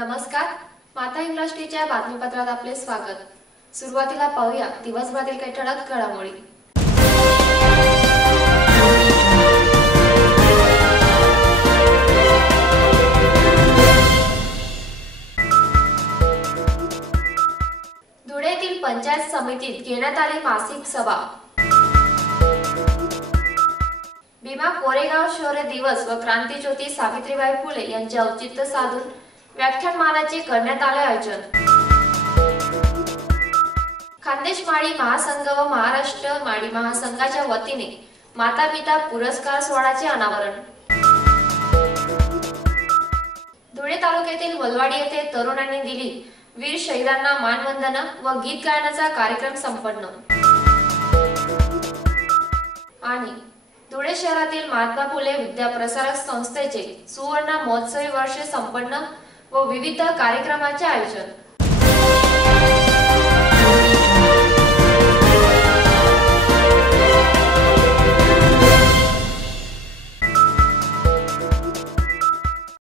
नमस्कार, माता इंग्लिशच्या बातमीपत्रात आपले स्वागत। सुरुवातीला पाहूया दिवसभरातील काही ठळक घडामोडी। धुळेतील पंचायत समितीत घेण्यात आली मासिक सभा। भीमा कोरेगाव शौर्य दिवस व क्रांतिज्योती सावित्रीबाई फुले यांचे औचित्य साधून व्याख्यानमालाचे करण्यात आले आयोजन। खानदेश माळी महासंघ व महाराष्ट्र माळी महासंघाच्या वतीने माता पिता पुरस्कार सोहळ्याचे अनावरण। धुळे तालुक्यातील वलवाडी येथे तरुणांनी दिली वीर शहीदांना मानवंदना व गीत गायनाचा कार्यक्रम संपन्न। आणि धुळे शहरातील महात्मा फुले विद्याप्रसारक संस्थेचे सुवर्ण महोत्सवी वर्ष संपन्न व विविध कार्यक्रमाचे आयोजन।